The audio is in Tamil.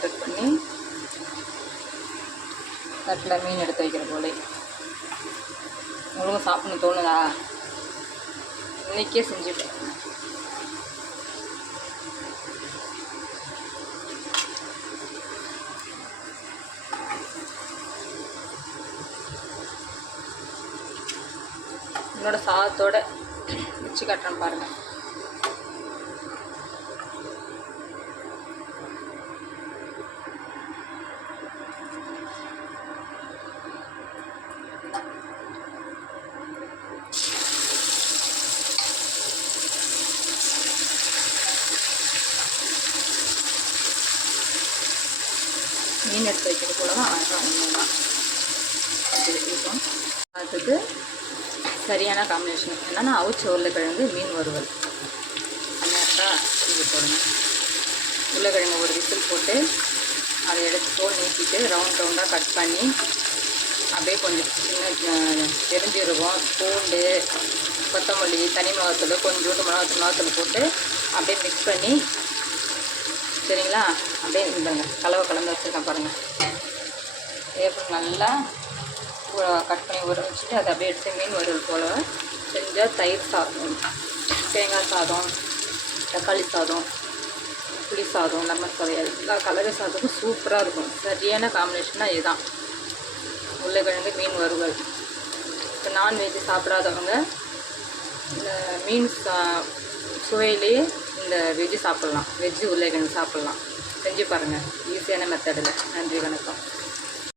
ஃபில்டர் பண்ணி தட்டில் மீன் எடுத்து வைக்கிற போலே. உங்களுக்கும் சாப்பிட்ணும் தோணுதா? இன்றைக்கே செஞ்சுட்டேன். என்னோட சாதத்தோடு வச்சு காட்டுறேன் பாருங்கள். மீன் எடுத்து வைக்கிறது போல தான் அழகாக ஒன்றுதான் இருக்கும். அதுக்கு சரியான காம்பினேஷன் என்னென்னா அவிச்ச உருளைக்கிழங்கு மீன் வறுவல். நேரத்தாக இது போடணும். உருளைக்கிழங்கு ஒரு விசில் போட்டு அதை எடுத்து தோல் நீக்கிட்டு ரவுண்டாக கட் பண்ணி அப்படியே கொஞ்சம் சின்ன பெருஞ்சீரகம், பூண்டு, கொத்தமல்லி, தனி மிளகாத்தூள், கொஞ்சோண்டு மிளகாத்தூள் போட்டு அப்படியே மிக்ஸ் பண்ணி சரிங்களா. அப்படியே இருந்தாங்க கலந்து வச்சுருக்கேன் பாருங்கள். ஏப்ரல் நல்லா கட் பண்ணி ஊற வச்சுட்டு அதை அப்படியே எடுத்து மீன் வறுவல் போல் செஞ்சால் தயிர் சாதம், தேங்காய் சாதம், தக்காளி சாதம், புளி சாதம், லெமன் சாதம் எல்லா கலவை சாதமும் சூப்பராக இருக்கும். சரியான காம்பினேஷனாக இதுதான் உருளைக்கிழங்கு மீன் வறுவல். இப்போ நான்வெஜ் சாப்பிடாதவங்க இந்த மீன் சுவையிலே இந்த வெஜ்ஜு சாப்பிட்லாம். வெஜ்ஜு உருளைக்கிழங்கு சாப்பிட்லாம். செஞ்சு பாருங்கள் ஈஸியான மெத்தடில். நன்றி, வணக்கம்.